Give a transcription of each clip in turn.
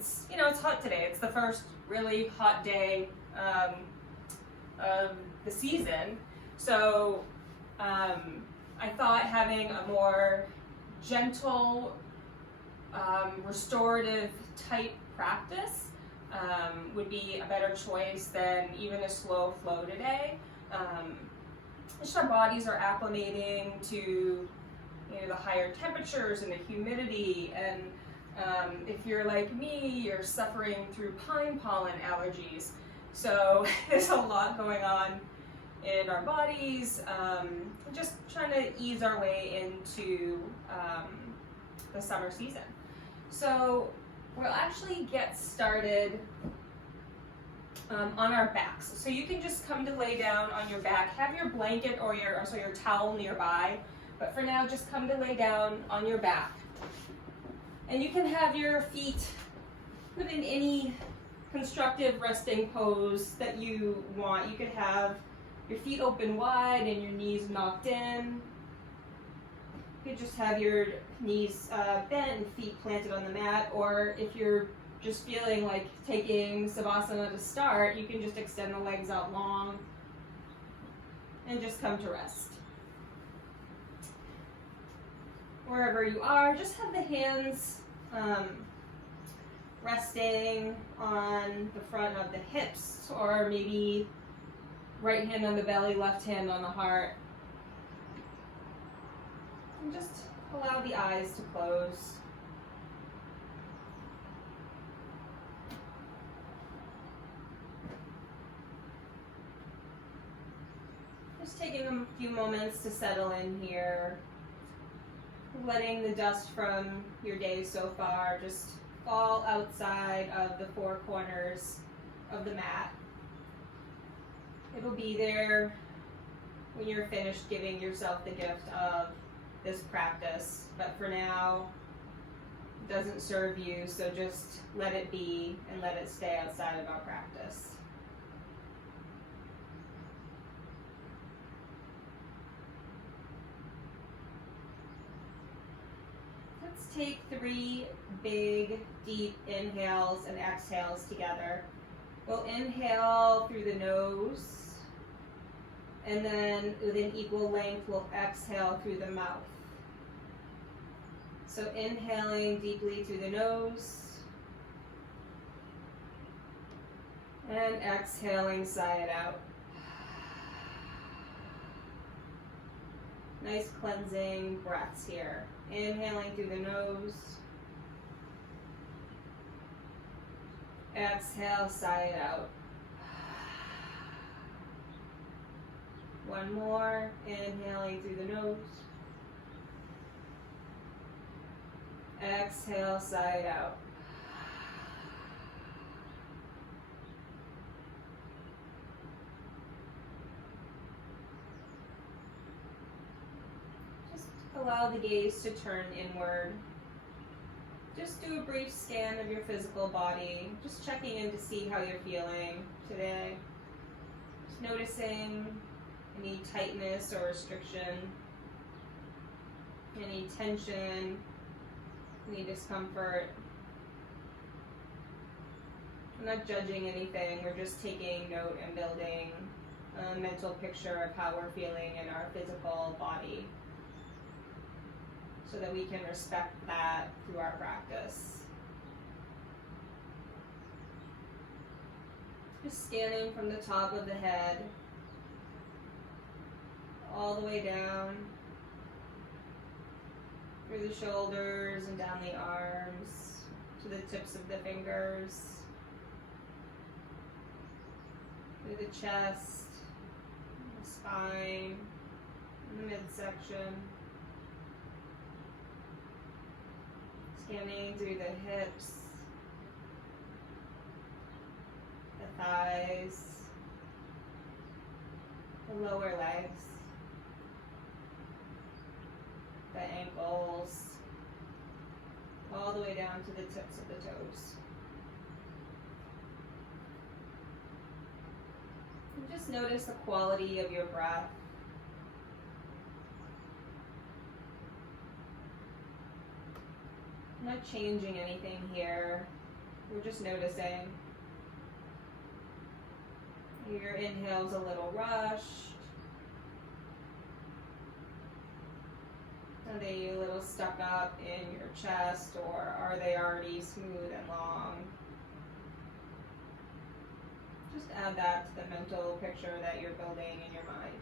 it's, you know, it's hot today. It's the first really hot day of the season. So I thought having a more gentle, restorative type practice would be a better choice than even a slow flow today. Just our bodies are acclimating to, you know, the higher temperatures and the humidity, and if you're like me, you're suffering through pine pollen allergies. So there's a lot going on in our bodies, just trying to ease our way into the summer season. So we'll actually get started on our backs. So you can just come to lay down on your back. Have your blanket or your towel nearby, but for now just come to lay down on your back. And you can have your feet put in any constructive resting pose that you want. You could have your feet open wide and your knees knocked in. You could just have your knees bent and feet planted on the mat, or if you're just feeling like taking Savasana to start, you can just extend the legs out long and just come to rest. Wherever you are, just have the hands resting on the front of the hips, or maybe right hand on the belly, left hand on the heart. And just allow the eyes to close. Just taking a few moments to settle in here, letting the dust from your day so far just fall outside of the four corners of the mat. It'll be there when you're finished giving yourself the gift of this practice, but for now, it doesn't serve you, so just let it be and let it stay outside of our practice. Let's take 3 big, deep inhales and exhales together. We'll inhale through the nose, and then with an equal length, we'll exhale through the mouth. So inhaling deeply through the nose, and exhaling, sigh it out. Nice cleansing breaths here. Inhaling through the nose. Exhale, sigh it out. One more. Inhaling through the nose. Exhale, sigh it out. Allow the gaze to turn inward. Just do a brief scan of your physical body, just checking in to see how you're feeling today. Just noticing any tightness or restriction, any tension, any discomfort. We're not judging anything, we're just taking note and building a mental picture of how we're feeling in our physical body, so that we can respect that through our practice. Just scanning from the top of the head all the way down through the shoulders and down the arms to the tips of the fingers, through the chest, the spine, the midsection. Scanning through the hips, the thighs, the lower legs, the ankles, all the way down to the tips of the toes. And just notice the quality of your breath. I'm not changing anything here. We're just noticing. Your inhale's a little rushed. Are they a little stuck up in your chest, or are they already smooth and long? Just add that to the mental picture that you're building in your mind.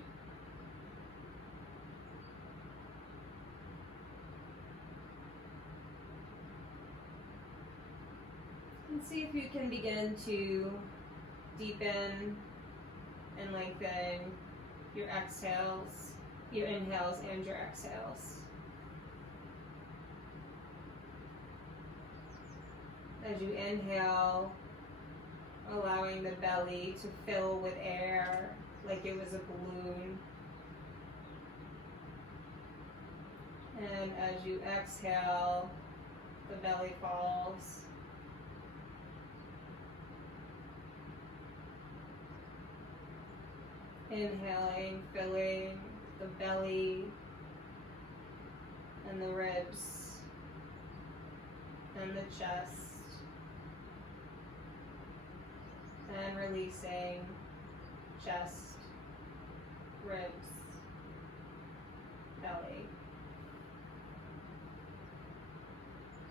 And see if you can begin to deepen and lengthen your exhales, your inhales and your exhales. As you inhale, allowing the belly to fill with air like it was a balloon. And as you exhale, the belly falls. Inhaling, filling the belly and the ribs and the chest. And releasing chest, ribs, belly.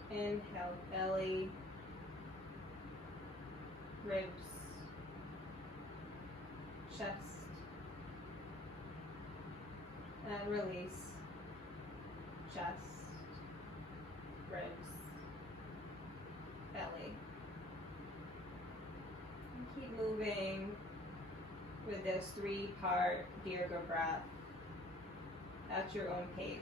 Inhale, belly, ribs, chest, and release chest, ribs, belly. Keep moving with this 3-part Dirga breath at your own pace.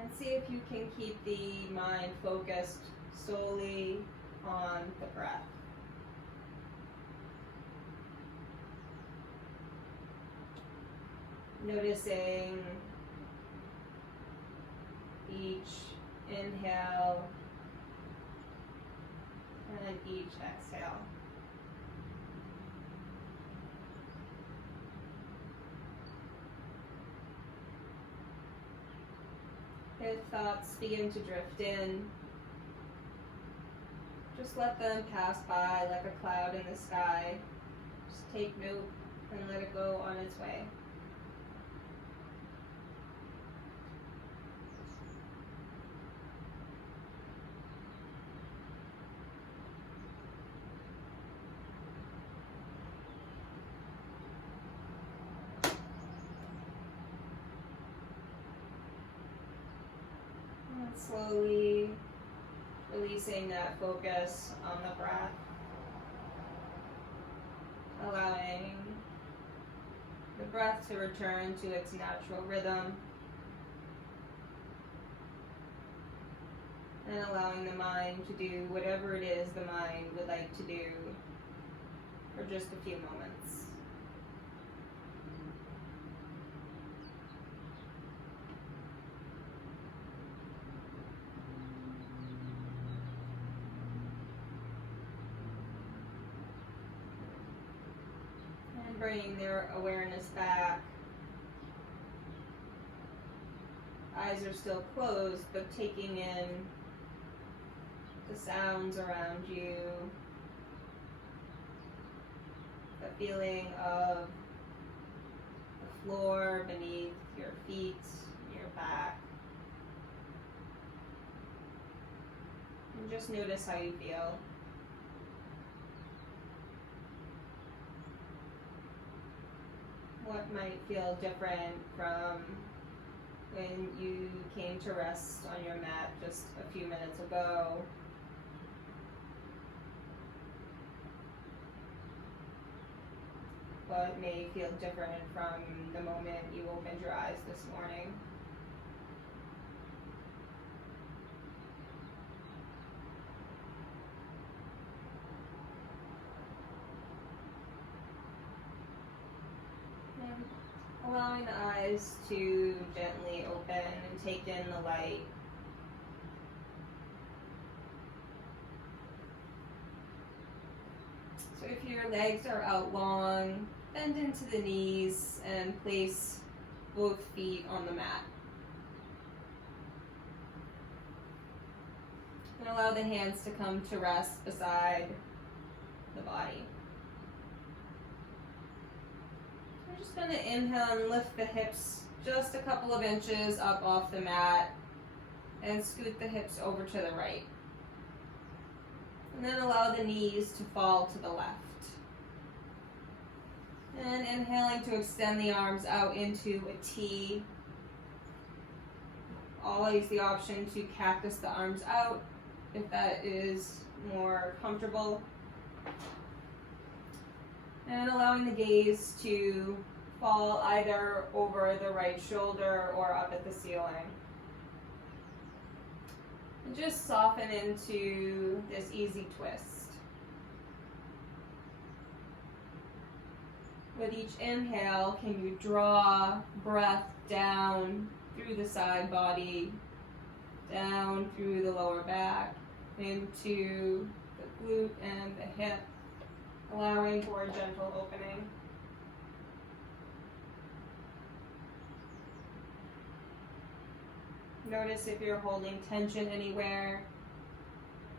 And see if you can keep the mind focused solely on the breath. Noticing each inhale and each exhale. If thoughts begin to drift in, just let them pass by like a cloud in the sky. Just take note and let it go on its way. Slowly releasing that focus on the breath, allowing the breath to return to its natural rhythm, and allowing the mind to do whatever it is the mind would like to do for just a few moments. Bringing their awareness back. Eyes are still closed, but taking in the sounds around you, the feeling of the floor beneath your feet, your back. And just notice how you feel. What might feel different from when you came to rest on your mat just a few minutes ago? What may feel different from the moment you opened your eyes this morning? Allowing the eyes to gently open and take in the light. So if your legs are out long, bend into the knees and place both feet on the mat. And allow the hands to come to rest beside the body. We're just going to inhale and lift the hips just a couple of inches up off the mat and scoot the hips over to the right. And then allow the knees to fall to the left. And inhaling to extend the arms out into a T. Always the option to cactus the arms out if that is more comfortable. And allowing the gaze to fall either over the right shoulder or up at the ceiling. And just soften into this easy twist. With each inhale, can you draw breath down through the side body, down through the lower back, into the glute and the hip, allowing for a gentle opening. Notice if you're holding tension anywhere,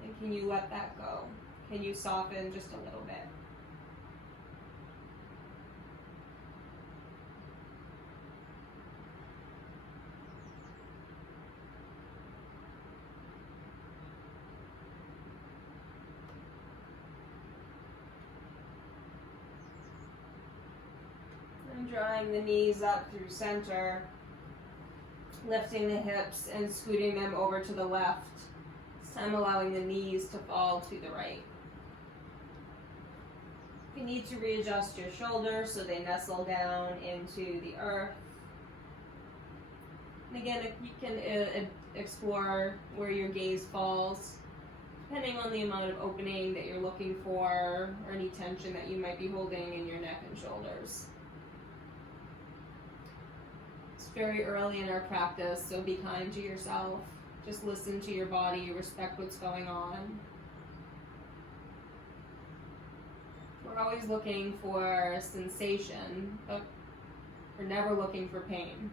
and can you let that go? Can you soften just a little bit? And drawing the knees up through center, lifting the hips and scooting them over to the left. I'm allowing the knees to fall to the right. If you need to readjust your shoulders so they nestle down into the earth. And again, if you can explore where your gaze falls, depending on the amount of opening that you're looking for or any tension that you might be holding in your neck and shoulders. It's very early in our practice, so be kind to yourself. Just listen to your body, respect what's going on. We're always looking for sensation, but we're never looking for pain.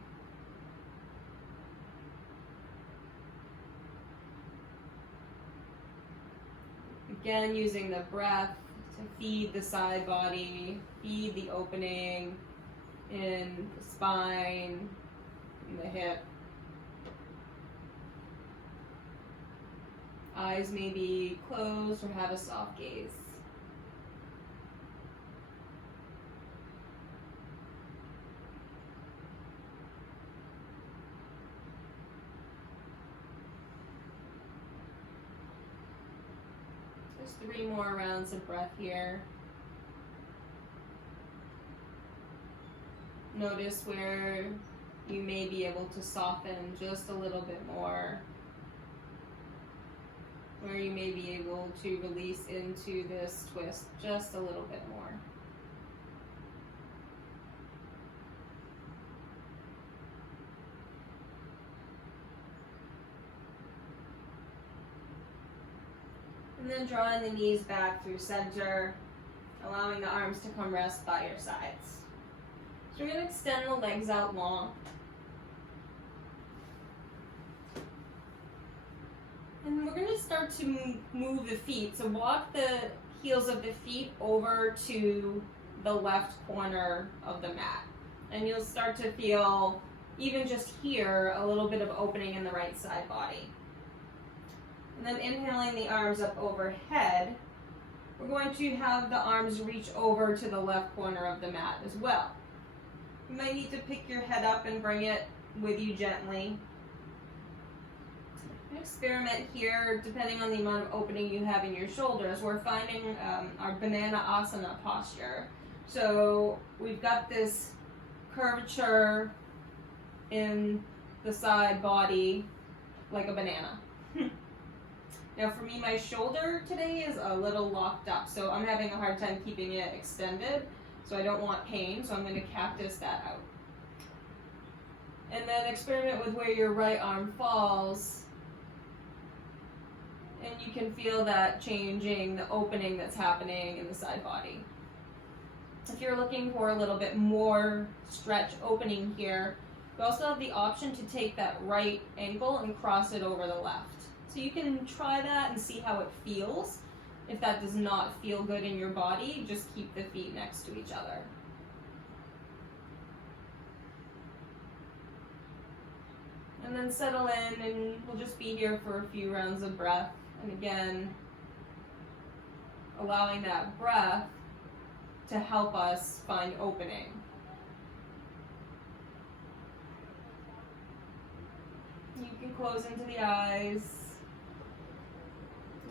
Again, using the breath to feed the side body, feed the opening in the spine, in the hip. Eyes may be closed or have a soft gaze. Just 3 more rounds of breath here. Notice where you may be able to soften just a little bit more, where you may be able to release into this twist just a little bit more. And then drawing the knees back through center, allowing the arms to come rest by your sides. So we're going to extend the legs out long. And we're going to start to move the feet. So walk the heels of the feet over to the left corner of the mat. And you'll start to feel, even just here, a little bit of opening in the right side body. And then inhaling the arms up overhead, we're going to have the arms reach over to the left corner of the mat as well. You might need to pick your head up and bring it with you gently. Experiment here, depending on the amount of opening you have in your shoulders. We're finding our banana asana posture. So we've got this curvature in the side body like a banana. Now for me, my shoulder today is a little locked up, so I'm having a hard time keeping it extended. So I don't want pain, so I'm going to cactus that out. And then experiment with where your right arm falls. And you can feel that changing, the opening that's happening in the side body. If you're looking for a little bit more stretch opening here, You also have the option to take that right ankle and cross it over the left. So you can try that and see how it feels. If that does not feel good in your body, just keep the feet next to each other. And then settle in, and we'll just be here for a few rounds of breath. And again, allowing that breath to help us find opening. You can close into the eyes.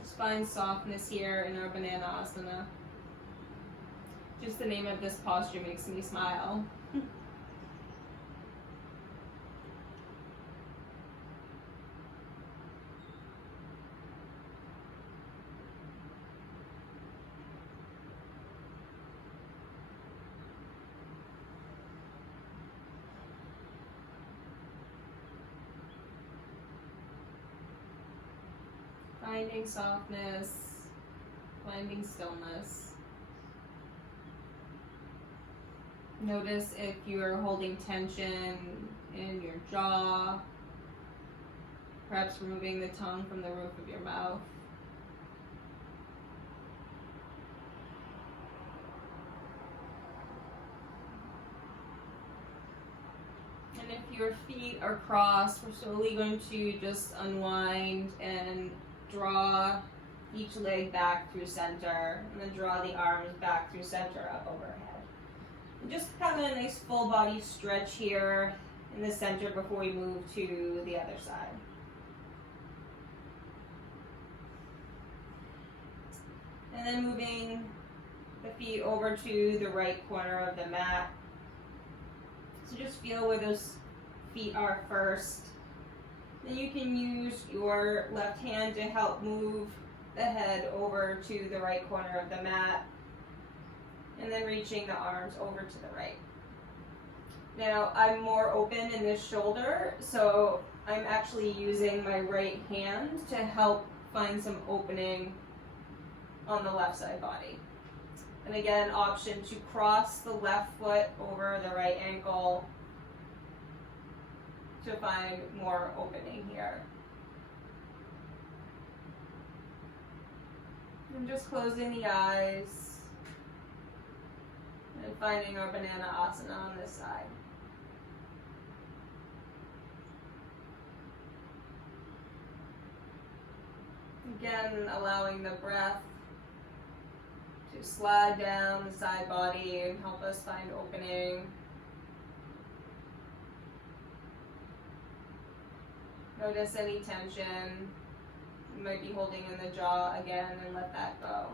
Just find softness here in our Banana Asana. Just the name of this posture makes me smile. Finding softness, finding stillness. Notice if you're holding tension in your jaw, perhaps removing the tongue from the roof of your mouth. And if your feet are crossed, we're slowly going to just unwind and draw each leg back through center, and then draw the arms back through center up overhead. And just kind of a nice full body stretch here in the center before we move to the other side. And then moving the feet over to the right corner of the mat. So just feel where those feet are first. Then you can use your left hand to help move the head over to the right corner of the mat, and then reaching the arms over to the right. Now I'm more open in this shoulder, so I'm actually using my right hand to help find some opening on the left side body. And again, option to cross the left foot over the right ankle to find more opening here. And just closing the eyes and finding our Banana Asana on this side. Again, allowing the breath to slide down the side body and help us find opening. Notice any tension you might be holding in the jaw again, and let that go.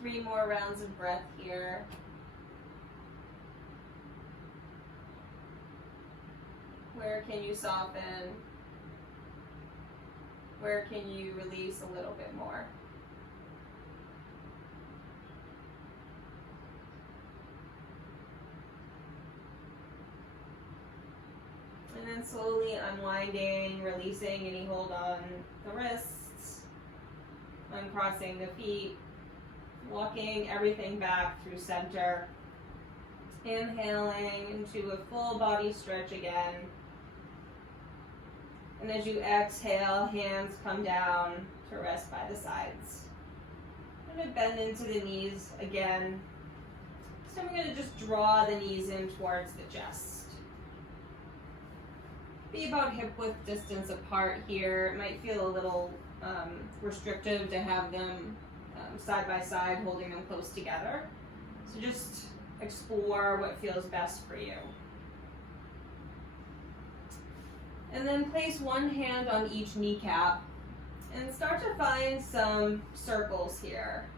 Three more rounds of breath here. Where can you soften? Where can you release a little bit more? And then slowly unwinding, releasing any hold on the wrists, uncrossing the feet, walking everything back through center. Inhaling into a full body stretch again. And as you exhale, hands come down to rest by the sides. I'm going to bend into the knees again. So I'm going to just draw the knees in towards the chest. Be about hip width distance apart here. It might feel a little restrictive to have them side by side, holding them close together. So just explore what feels best for you. And then place one hand on each kneecap and start to find some circles here.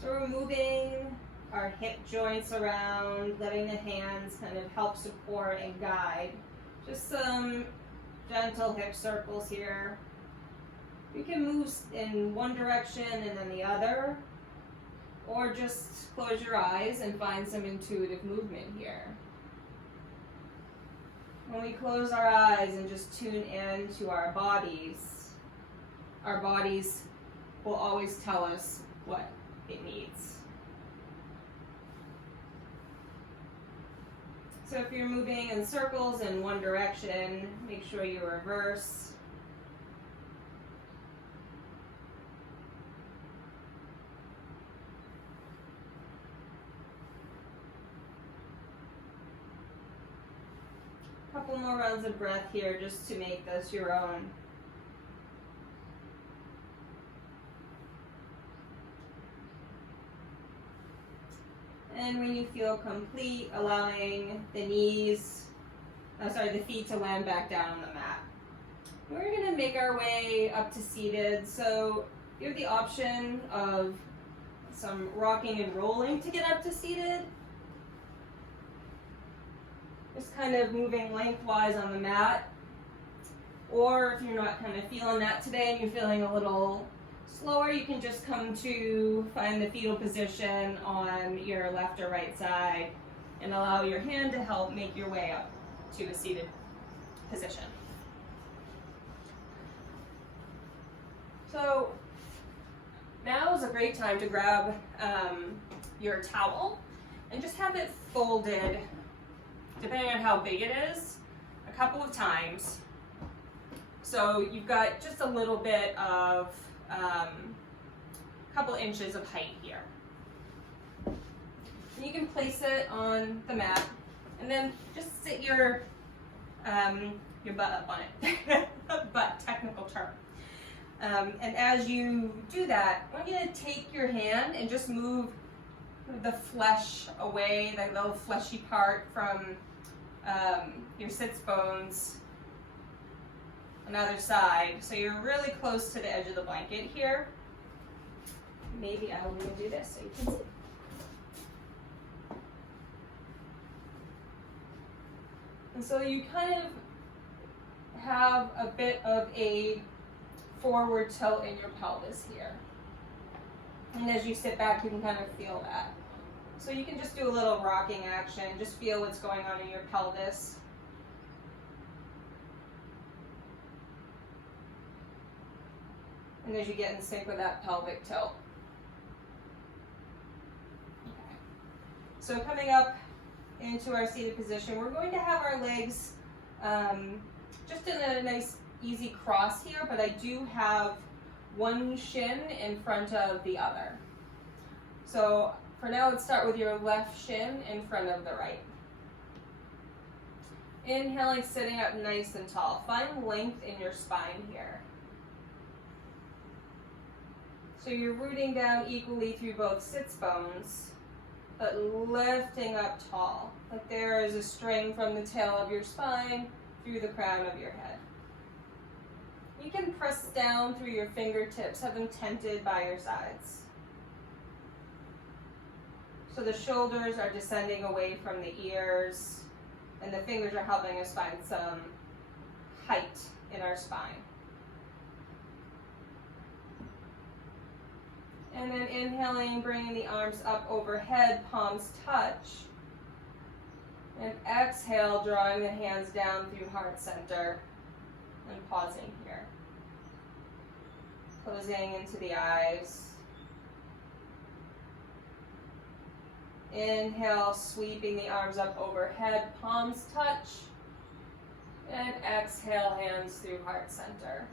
So we're moving our hip joints around, letting the hands kind of help support and guide. Just some gentle hip circles here. You can move in one direction and then the other, or just close your eyes and find some intuitive movement here. when we close our eyes and just tune in to our bodies will always tell us what it needs. So if you're moving in circles in one direction, make sure you reverse. Couple more rounds of breath here just to make this your own. And when you feel complete, allowing the feet to land back down on the mat. We're going to make our way up to seated. So you have the option of some rocking and rolling to get up to seated. Just kind of moving lengthwise on the mat. Or if you're not kind of feeling that today and you're feeling a little slower, you can just come to find the fetal position on your left or right side and allow your hand to help make your way up to a seated position. So now is a great time to grab your towel and just have it folded, depending on how big it is, a couple of times. So you've got just a little bit of couple inches of height here. And you can place it on the mat and then just sit your butt up on it. Butt, technical term. And as you do that, I want you to take your hand and just move the flesh away, that little fleshy part from your sits bones on the other side. So you're really close to the edge of the blanket here. Maybe I'll even do this so you can see. And so you kind of have a bit of a forward tilt in your pelvis here. And as you sit back, you can kind of feel that. So you can just do a little rocking action, just feel what's going on in your pelvis. And as you get in sync with that pelvic tilt. Okay. So coming up into our seated position, we're going to have our legs just in a nice easy cross here, but I do have one shin in front of the other. So for now, let's start with your left shin in front of the right. Inhaling, sitting up nice and tall. Find length in your spine here. So you're rooting down equally through both sits bones, but lifting up tall. Like there is a string from the tail of your spine through the crown of your head. You can press down through your fingertips, have them tented by your sides. So the shoulders are descending away from the ears, and the fingers are helping us find some height in our spine. And then inhaling, bringing the arms up overhead, palms touch. And exhale, drawing the hands down through heart center and pausing here. Closing into the eyes. Inhale, sweeping the arms up overhead, palms touch. And exhale, hands through heart center.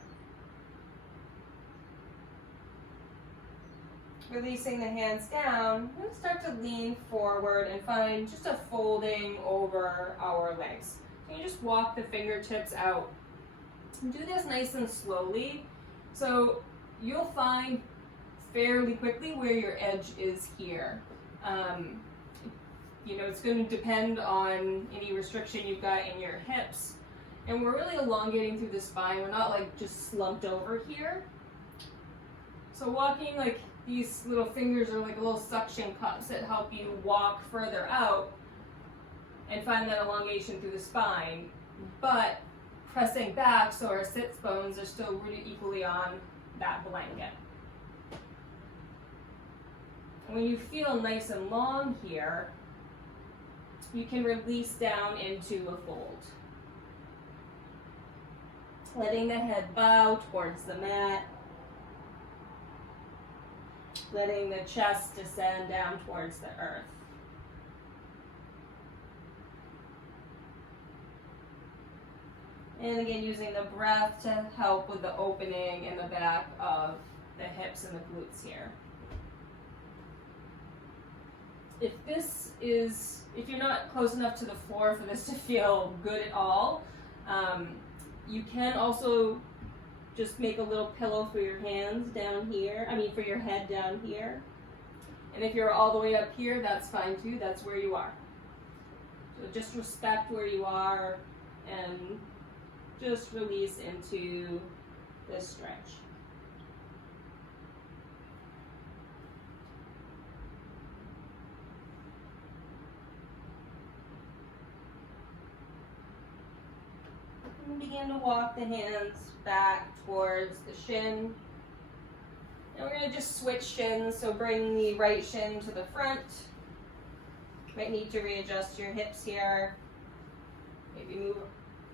Releasing the hands down, we'll start to lean forward and find just a folding over our legs. So you just walk the fingertips out. And do this nice and slowly. So you'll find fairly quickly where your edge is here. It's going to depend on any restriction you've got in your hips. And we're really elongating through the spine. We're not like just slumped over here. So walking like these little fingers are like little suction cups that help you walk further out and find that elongation through the spine, but pressing back so our sits bones are still rooted equally on that blanket. And when you feel nice and long here, you can release down into a fold. letting the head bow towards the mat, letting the chest descend down towards the earth. And again, using the breath to help with the opening in the back of the hips and the glutes here. If you're not close enough to the floor for this to feel good at all, you can also just make a little pillow for your hands down here, for your head down here. And if you're all the way up here, that's fine too, that's where you are. So just respect where you are and just release into this stretch. And begin to walk the hands back towards the shin. And we're going to just switch shins, so bring the right shin to the front. Might need to readjust your hips here. Maybe move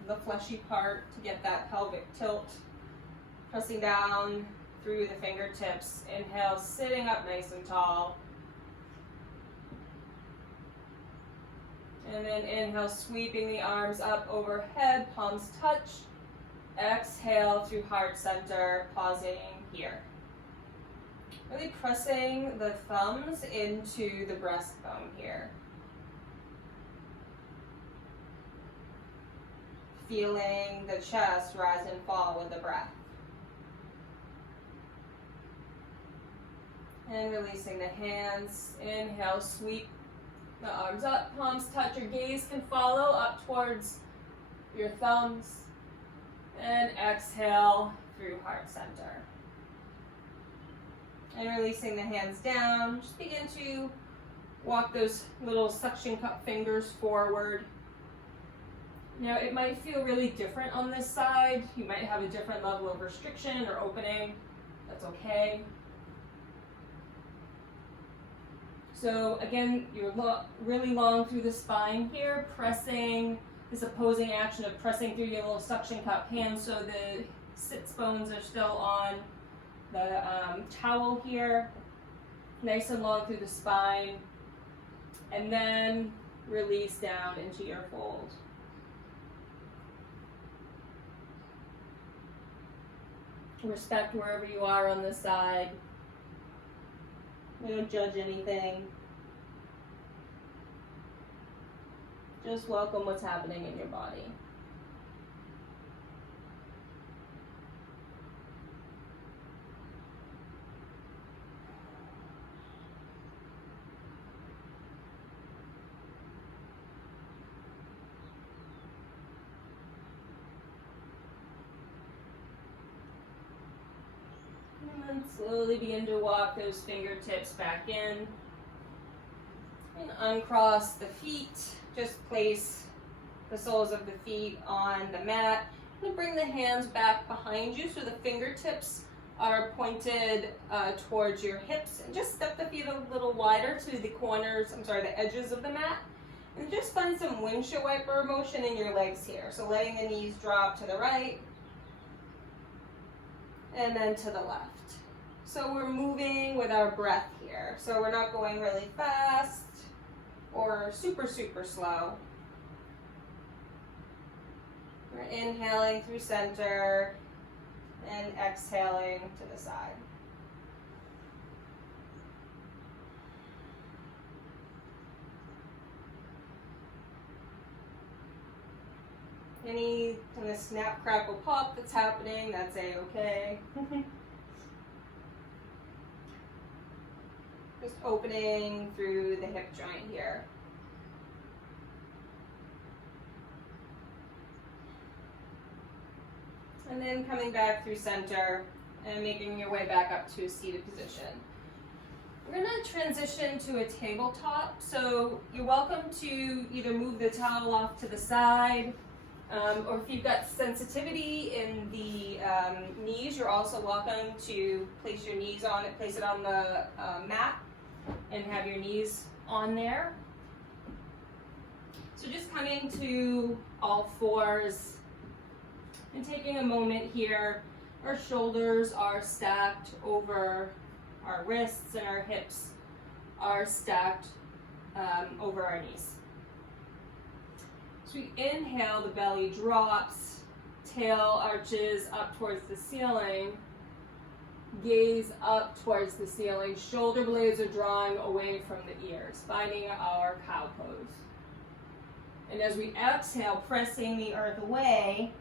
the fleshy part to get that pelvic tilt. Pressing down through the fingertips. Inhale, sitting up nice and tall. And then inhale, sweeping the arms up overhead, palms touch. Exhale through heart center, pausing here. Really pressing the thumbs into the breastbone here. Feeling the chest rise and fall with the breath. And releasing the hands. Inhale, sweep the arms up, palms touch. Your gaze can follow up towards your thumbs. And exhale through heart center. And releasing the hands down. Just begin to walk those little suction cup fingers forward. Now it might feel really different on this side. You might have a different level of restriction or opening. That's okay. So again, you're really long through the spine here, pressing this opposing action of pressing through your little suction cup hands so the sits bones are still on the towel here. Nice and long through the spine. And then release down into your fold. Respect wherever you are on this side. We don't judge anything. Just welcome what's happening in your body. And slowly begin to walk those fingertips back in. And uncross the feet. Just place the soles of the feet on the mat. And bring the hands back behind you so the fingertips are pointed towards your hips. And just step the feet a little wider to the corners, the edges of the mat. And just find some windshield wiper motion in your legs here. So letting the knees drop to the right and then to the left. So we're moving with our breath here. So we're not going really fast or super, super slow. We're inhaling through center and exhaling to the side. Any kind of snap, crackle, pop that's happening, that's a-okay. Just opening through the hip joint here. And then coming back through center and making your way back up to a seated position. We're going to transition to a tabletop. So you're welcome to either move the towel off to the side, or if you've got sensitivity in the knees, you're also welcome to place your knees on it, place it on the mat, and have your knees on there. So just coming to all fours, And taking a moment here, our shoulders are stacked over our wrists and our hips are stacked over our knees. So we inhale, the belly drops, tail arches up towards the ceiling, gaze up towards the ceiling, shoulder blades are drawing away from the ears, finding our cow pose. And as we exhale, pressing the earth away,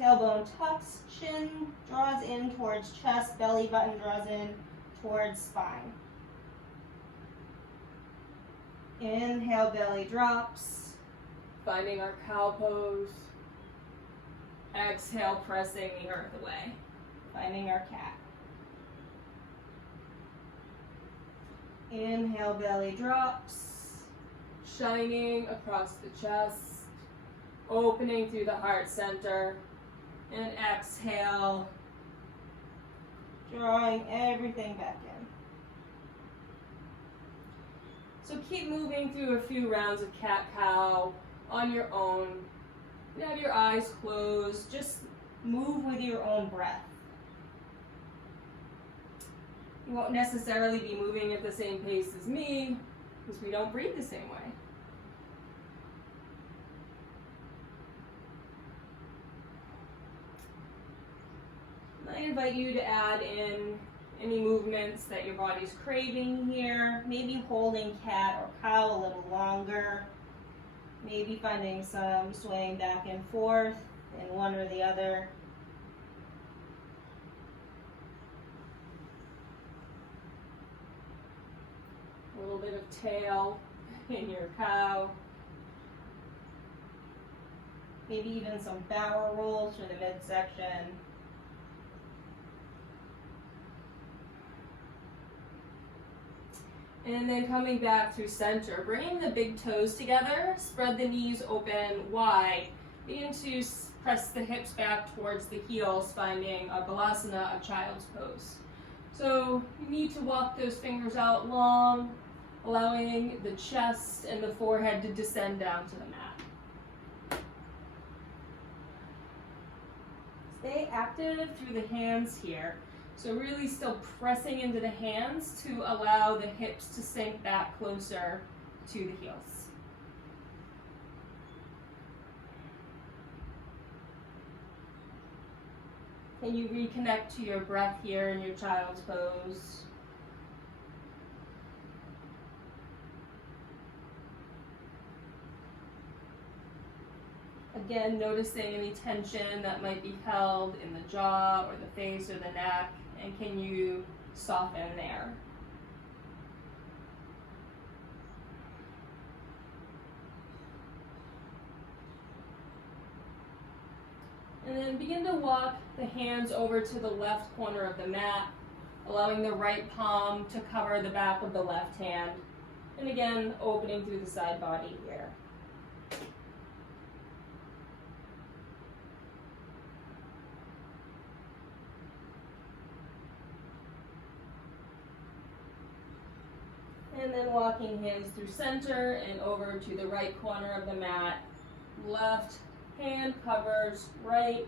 tailbone tucks, chin draws in towards chest, belly button draws in towards spine. Inhale, belly drops, finding our cow pose. Exhale, pressing the earth away, finding our cat. Inhale, belly drops, shining across the chest, opening through the heart center, and exhale, drawing everything back in. So keep moving through a few rounds of cat-cow on your own. You have your eyes closed, just move with your own breath. You won't necessarily be moving at the same pace as me, because we don't breathe the same way. I invite you to add in any movements that your body's craving here, maybe holding cat or cow a little longer, maybe finding some swaying back and forth in one or the other. A little bit of tail in your cow. Maybe even some barrel rolls for the midsection. And then coming back through center, bringing the big toes together, spread the knees open wide. Begin to press the hips back towards the heels, finding a balasana, a child's pose. So you need to walk those fingers out long, allowing the chest and the forehead to descend down to the mat. Stay active through the hands here. So really still pressing into the hands to allow the hips to sink back closer to the heels. Can you reconnect to your breath here in your child's pose? Again, noticing any tension that might be held in the jaw or the face or the neck, and can you soften there? And then begin to walk the hands over to the left corner of the mat, allowing the right palm to cover the back of the left hand. And again, opening through the side body here. And then walking hands through center and over to the right corner of the mat. Left hand covers right,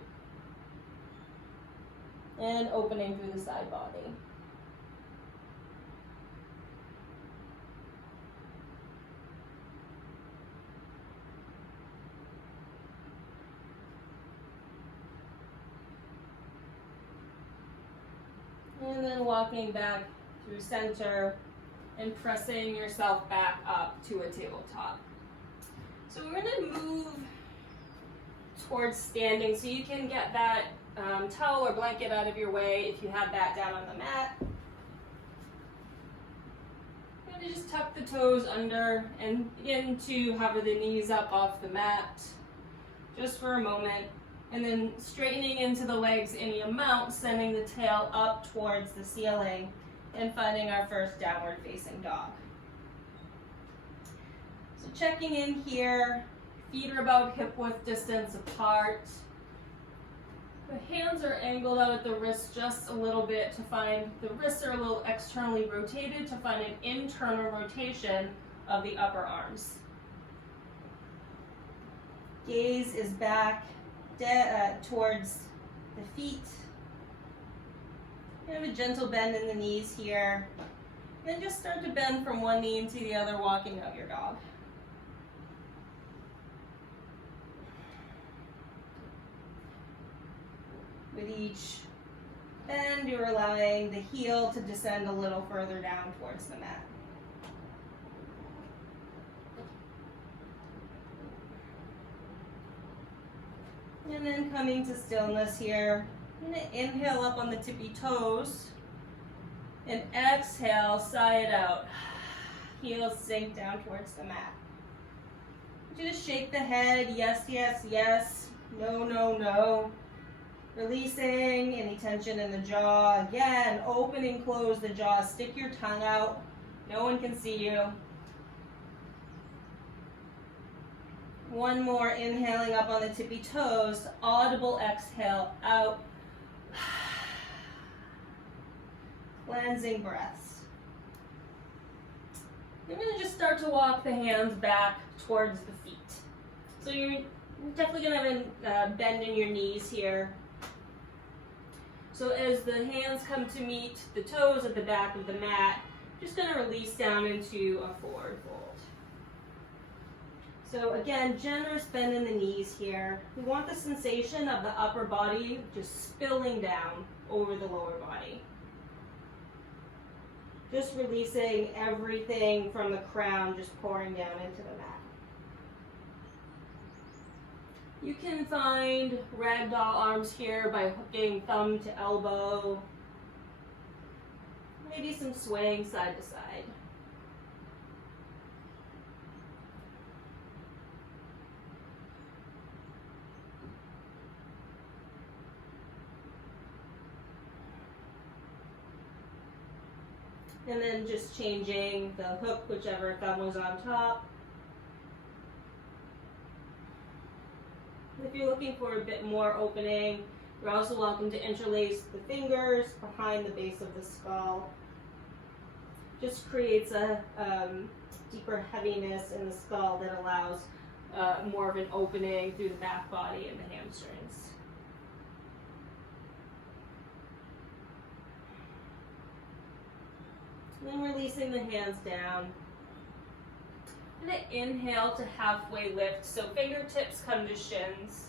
and opening through the side body. And then walking back through center and pressing yourself back up to a tabletop. So we're going to move towards standing, so you can get that towel or blanket out of your way if you have that down on the mat. You're going to just tuck the toes under and begin to hover the knees up off the mat just for a moment, and then straightening into the legs any amount, sending the tail up towards the ceiling and finding our first downward facing dog. So checking in here, feet are about hip width distance apart. The hands are angled out at the wrists just a little bit to find, the wrists are a little externally rotated to find an internal rotation of the upper arms. Gaze is back towards the feet. Have a gentle bend in the knees here. Then just start to bend from one knee into the other, walking out your dog. With each bend, you're allowing the heel to descend a little further down towards the mat. And then coming to stillness here. I'm going to inhale up on the tippy toes and exhale, sigh it out. Heels sink down towards the mat. Just shake the head, yes, yes, yes, no, no, no. Releasing any tension in the jaw. Again, open and close the jaw. Stick your tongue out. No one can see you. One more, inhaling up on the tippy toes. Audible exhale out. Cleansing breaths. You're going to just start to walk the hands back towards the feet. So you're definitely going to have a bend in your knees here. So as the hands come to meet the toes at the back of the mat, just going to release down into a forward fold. So again, generous bend in the knees here. We want the sensation of the upper body just spilling down over the lower body. Just releasing everything from the crown, just pouring down into the mat. You can find ragdoll arms here by hooking thumb to elbow. Maybe some swaying side to side. And then just changing the hook, whichever thumb was on top. If you're looking for a bit more opening, you're also welcome to interlace the fingers behind the base of the skull. Just creates a deeper heaviness in the skull that allows more of an opening through the back body and the hamstrings. Then releasing the hands down. I'm going to inhale to halfway lift, so fingertips come to shins,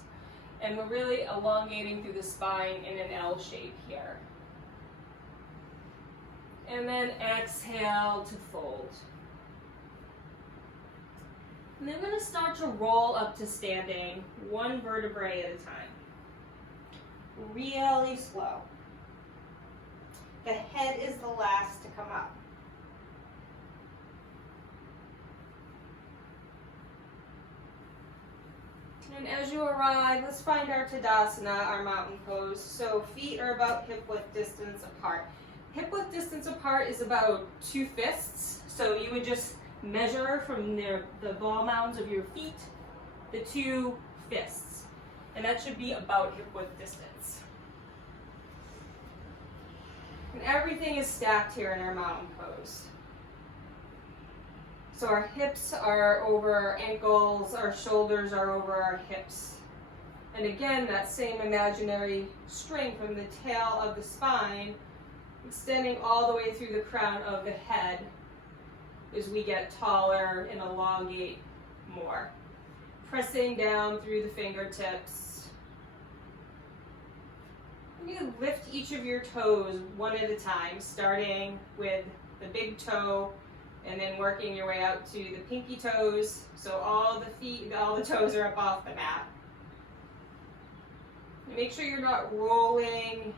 and we're really elongating through the spine in an L shape here. And then exhale to fold. And then we're going to start to roll up to standing, one vertebrae at a time. Really slow. The head is the last to come up. And as you arrive, let's find our Tadasana, our mountain pose. So feet are about hip width distance apart. Hip width distance apart is about 2 fists. So you would just measure from the ball mounds of your feet, the 2 fists. And that should be about hip width distance. And everything is stacked here in our mountain pose. So our hips are over our ankles, our shoulders are over our hips. And again, that same imaginary string from the tail of the spine, extending all the way through the crown of the head as we get taller and elongate more. Pressing down through the fingertips. You can lift each of your toes one at a time, starting with the big toe, and then working your way out to the pinky toes, so all the toes are up off the mat. And make sure you're not rolling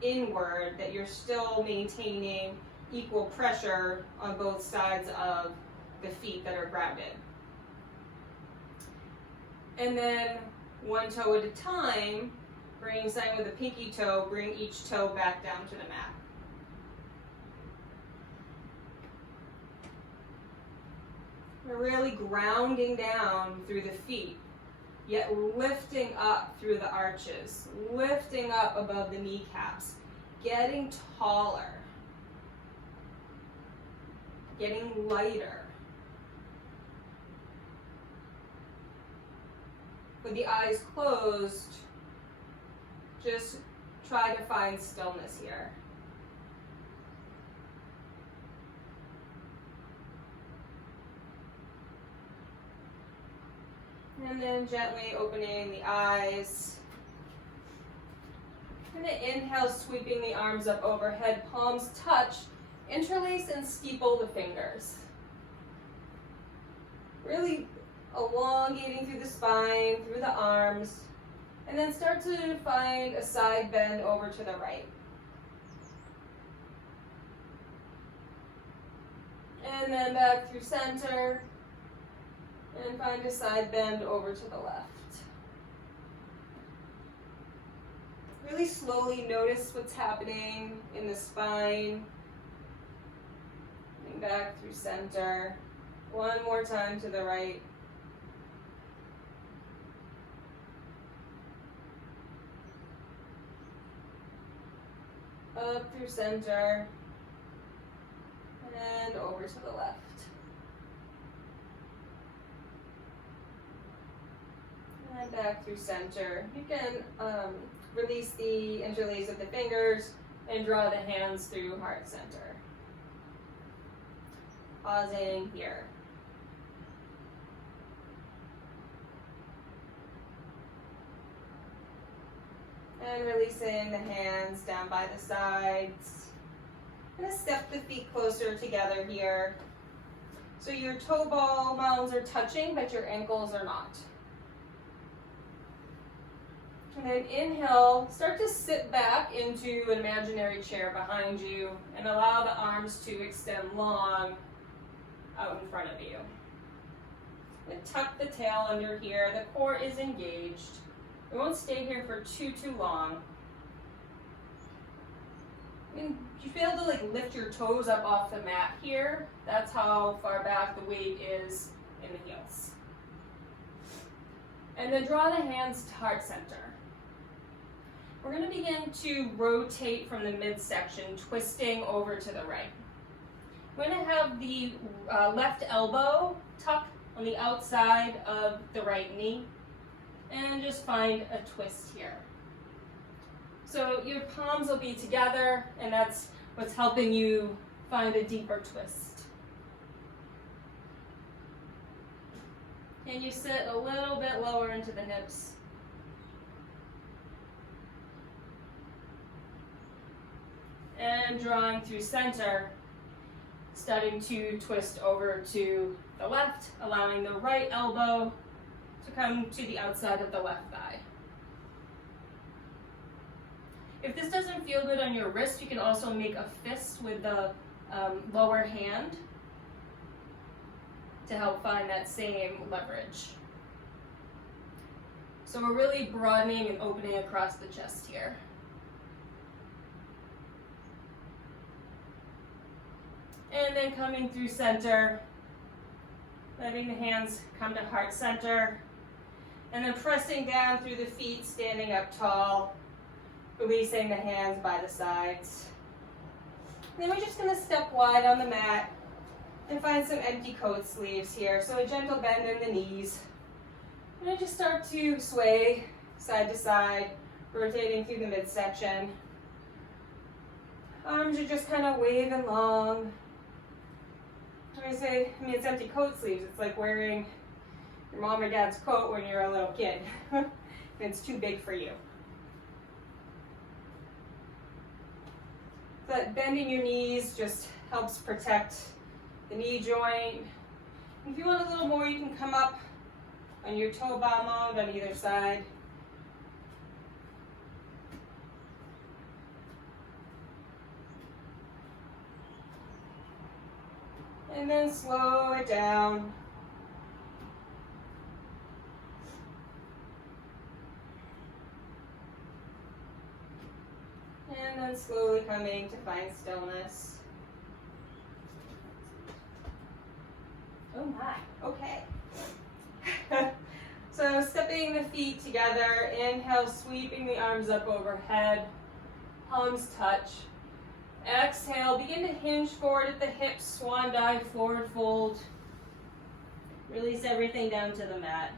inward, that you're still maintaining equal pressure on both sides of the feet that are grounded. And then one toe at a time, starting with the pinky toe, bring each toe back down to the mat. We're really grounding down through the feet, yet lifting up through the arches, lifting up above the kneecaps, getting taller, getting lighter. with the eyes closed, just try to find stillness here. And then gently opening the eyes. I'm going to inhale, sweeping the arms up overhead, palms touch, interlace and steeple the fingers. Really elongating through the spine, through the arms, and then start to find a side bend over to the right. And then back through center, and find a side bend over to the left. Really slowly notice what's happening in the spine. And back through center. One more time to the right. Up through center. And over to the left. And back through center. You can release the interlace of the fingers and draw the hands through heart center. Pausing here. And releasing the hands down by the sides. I'm going to step the feet closer together here. So your toe ball mounds are touching, but your ankles are not. And then inhale, start to sit back into an imaginary chair behind you and allow the arms to extend long out in front of you. And tuck the tail under here. The core is engaged. We won't stay here for too long. And you feel to lift your toes up off the mat here. That's how far back the weight is in the heels. And then draw the hands to heart center. We're going to begin to rotate from the midsection, twisting over to the right. We're going to have the left elbow tuck on the outside of the right knee, and just find a twist here. So your palms will be together, and that's what's helping you find a deeper twist. And you sit a little bit lower into the hips. And drawing through center, starting to twist over to the left, allowing the right elbow to come to the outside of the left thigh. If this doesn't feel good on your wrist, you can also make a fist with the lower hand to help find that same leverage. So we're really broadening and opening across the chest here. And then coming through center, letting the hands come to heart center, and then pressing down through the feet, standing up tall, releasing the hands by the sides. And then we're just going to step wide on the mat and find some empty coat sleeves here. So a gentle bend in the knees. And then just start to sway side to side, rotating through the midsection. Arms are just kind of waving long. When I say, it's empty coat sleeves, it's like wearing your mom or dad's coat when you're a little kid. And it's too big for you. But bending your knees just helps protect the knee joint. If you want a little more, you can come up on your toe bow mound on either side. And then slow it down. And then slowly coming to find stillness. Oh my, okay. So stepping the feet together, inhale, sweeping the arms up overhead, palms touch. Exhale, begin to hinge forward at the hips, swan dive, forward fold. Release everything down to the mat.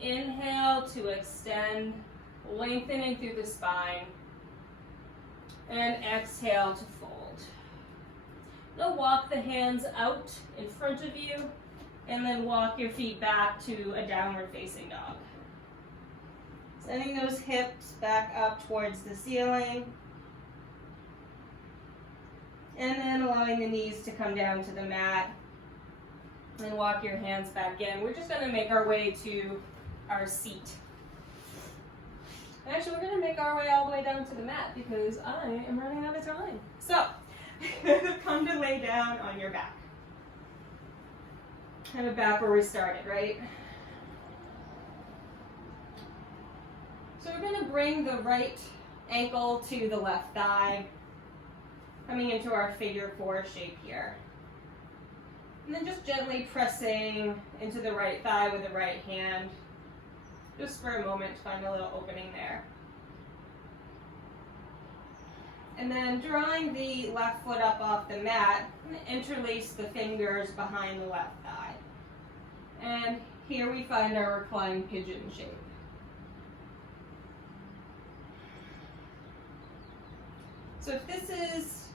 Inhale to extend, lengthening through the spine. And exhale to fold. Now walk the hands out in front of you, and then walk your feet back to a downward facing dog. Sending those hips back up towards the ceiling. And then allowing the knees to come down to the mat. And walk your hands back in. We're just going to make our way to our seat. Actually, we're going to make our way all the way down to the mat because I am running out of time. So, come to lay down on your back. Kind of back where we started, right? So we're going to bring the right ankle to the left thigh, coming into our figure four shape here. And then just gently pressing into the right thigh with the right hand, just for a moment to find a little opening there. And then drawing the left foot up off the mat, interlace the fingers behind the left thigh. And here we find our reclined pigeon shape. So if this is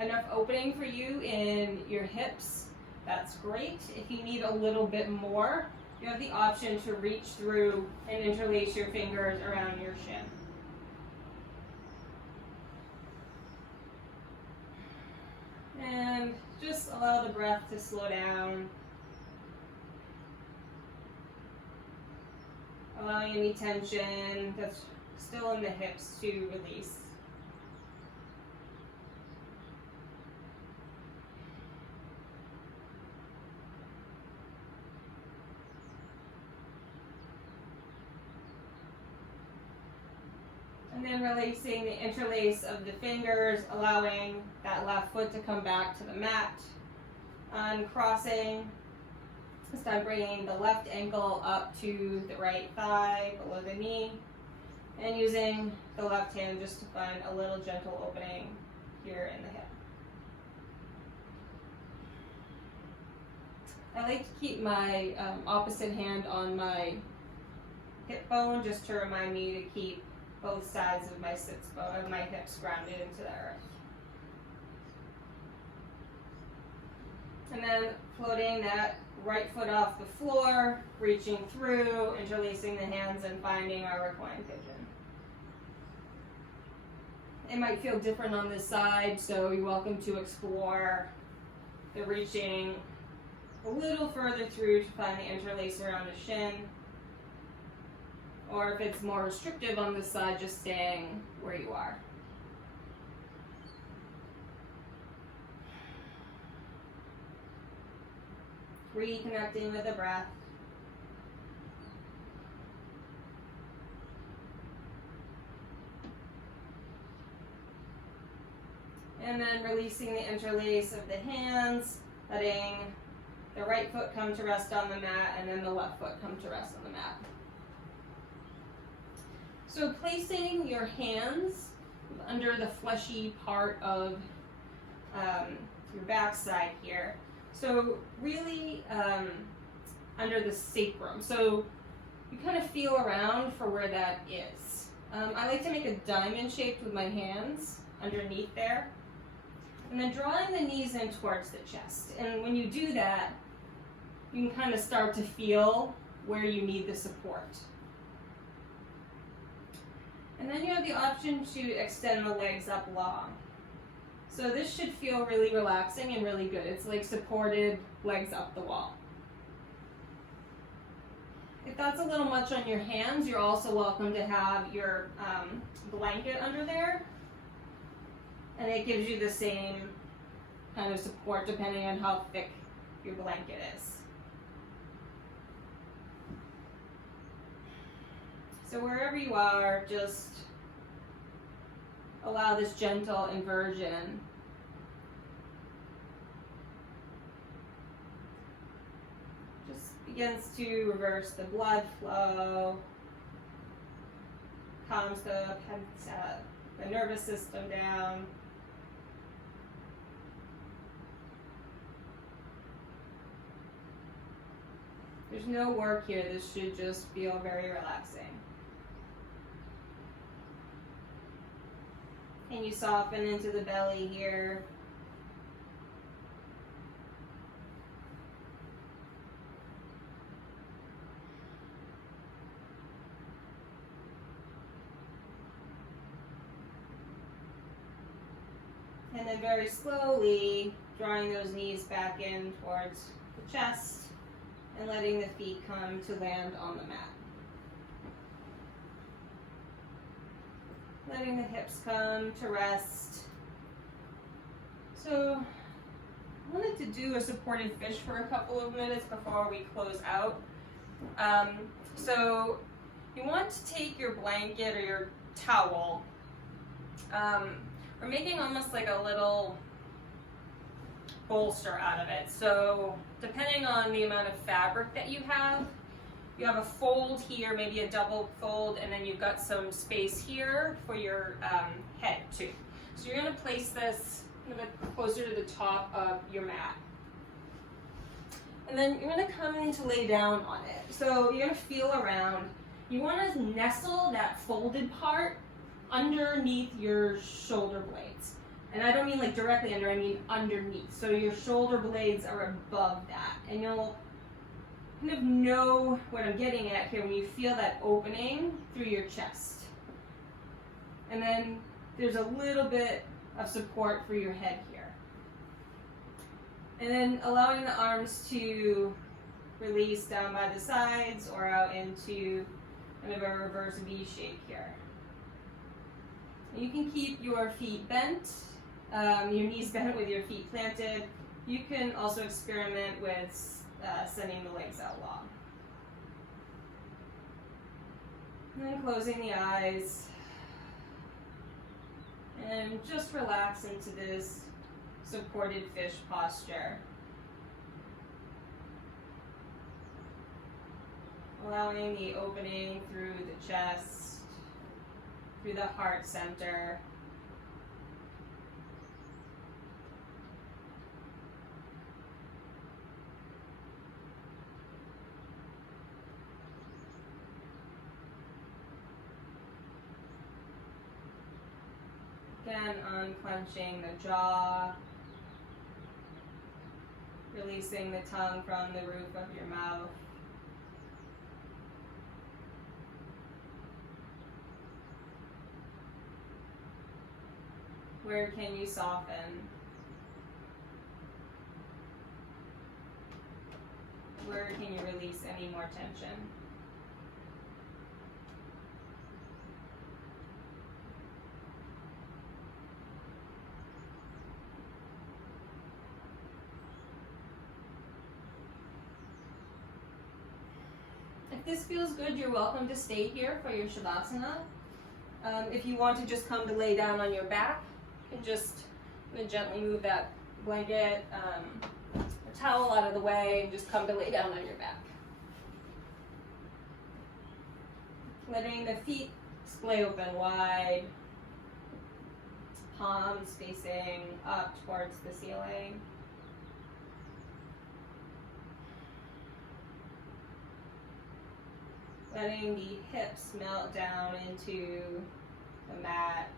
enough opening for you in your hips, that's great. If you need a little bit more, you have the option to reach through and interlace your fingers around your shin. And just allow the breath to slow down. Allowing any tension that's still in the hips to release. And then releasing the interlace of the fingers, allowing that left foot to come back to the mat. Uncrossing. This time bringing the left ankle up to the right thigh, below the knee. And using the left hand just to find a little gentle opening here in the hip. I like to keep my opposite hand on my hip bone just to remind me to keep both sides of my sits bone of my hips grounded into the earth. And then floating that right foot off the floor, reaching through, interlacing the hands and finding our reclined pigeon. It might feel different on this side, so you're welcome to explore the reaching a little further through to find the interlace around the shin. Or if it's more restrictive on this side, just staying where you are. Reconnecting with the breath. And then releasing the interlace of the hands, letting the right foot come to rest on the mat and then the left foot come to rest on the mat. So placing your hands under the fleshy part of your backside here. So really under the sacrum. So you kind of feel around for where that is. I like to make a diamond shape with my hands underneath there. And then drawing the knees in towards the chest. And when you do that, you can kind of start to feel where you need the support. And then you have the option to extend the legs up long. So this should feel really relaxing and really good. It's like supported legs up the wall. If that's a little much on your hands, you're also welcome to have your blanket under there. And it gives you the same kind of support depending on how thick your blanket is. So wherever you are, just allow this gentle inversion. Just begins to reverse the blood flow, calms the nervous system down. There's no work here. This should just feel very relaxing. Can you soften into the belly here? And then very slowly drawing those knees back in towards the chest and letting the feet come to land on the mat. Letting the hips come to rest. So I wanted to do a supported fish for a couple of minutes before we close out. So you want to take your blanket or your towel. We're making almost like a little bolster out of it. So depending on the amount of fabric that you have a fold here, maybe a double fold, and then you've got some space here for your head too. So you're going to place this a little bit closer to the top of your mat. And then you're going to come in to lay down on it. So you're going to feel around. You want to nestle that folded part underneath your shoulder blades. And I don't mean like directly under, I mean underneath. So your shoulder blades are above that. And you'll kind of know what I'm getting at here when you feel that opening through your chest. And then there's a little bit of support for your head here. And then allowing the arms to release down by the sides or out into kind of a reverse V shape here. You can keep your feet bent, your knees bent with your feet planted. You can also experiment with sending the legs out long. And then closing the eyes. And just relax into this supported fish posture. Allowing the opening through the chest, through the heart center. Again, unclenching the jaw, releasing the tongue from the roof of your mouth. Where can you soften? Where can you release any more tension? If this feels good, you're welcome to stay here for your Shavasana. If you want to just come to lay down on your back, you can just gently move that blanket, or towel out of the way and just come to lay down on your back. Letting the feet splay open wide, palms facing up towards the ceiling. Letting the hips melt down into the mat.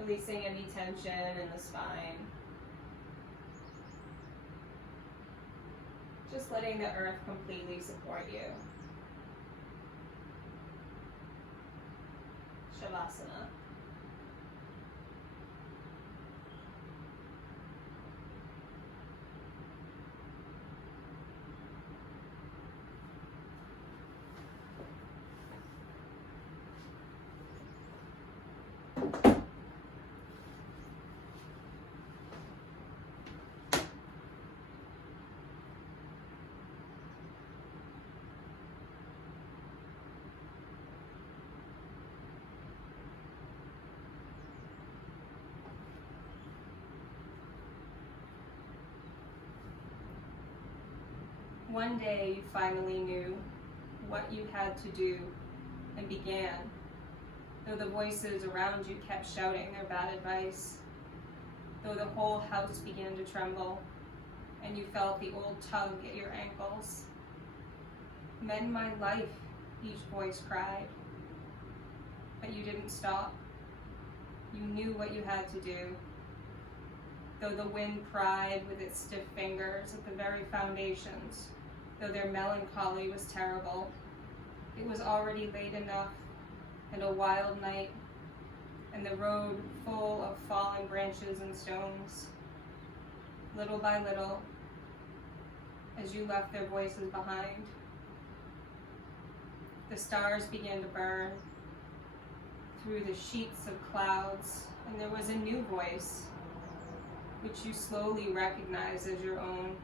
Releasing any tension in the spine. Just letting the earth completely support you. Shavasana. One day you finally knew what you had to do and began, though the voices around you kept shouting their bad advice. though the whole house began to tremble, and you felt the old tug at your ankles. "Mend my life," each voice cried. But you didn't stop. You knew what you had to do. Though the wind pried with its stiff fingers at the very foundations, though their melancholy was terrible, it was already late enough, and a wild night, and the road full of fallen branches and stones. Little by little, as you left their voices behind, the stars began to burn through the sheets of clouds, and there was a new voice, which you slowly recognized as your own,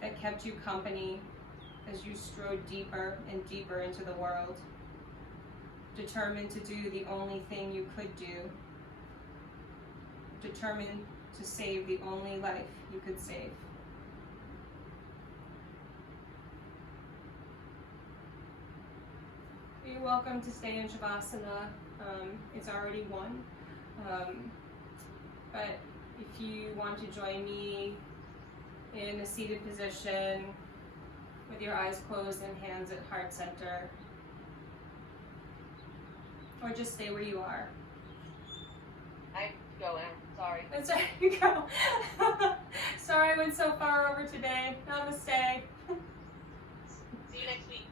that kept you company as you strode deeper and deeper into the world, determined to do the only thing you could do, determined to save the only life you could save. You're welcome to stay in Shavasana. It's already 1. But if you want to join me in a seated position with your eyes closed and hands at heart center, or just stay where you are. I go in, sorry. That's right, you go. Sorry I went so far over today. Namaste. See you next week.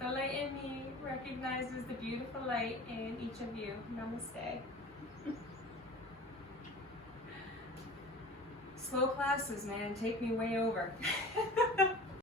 The light in me recognizes the beautiful light in each of you. Namaste. Slow classes, man, take me way over.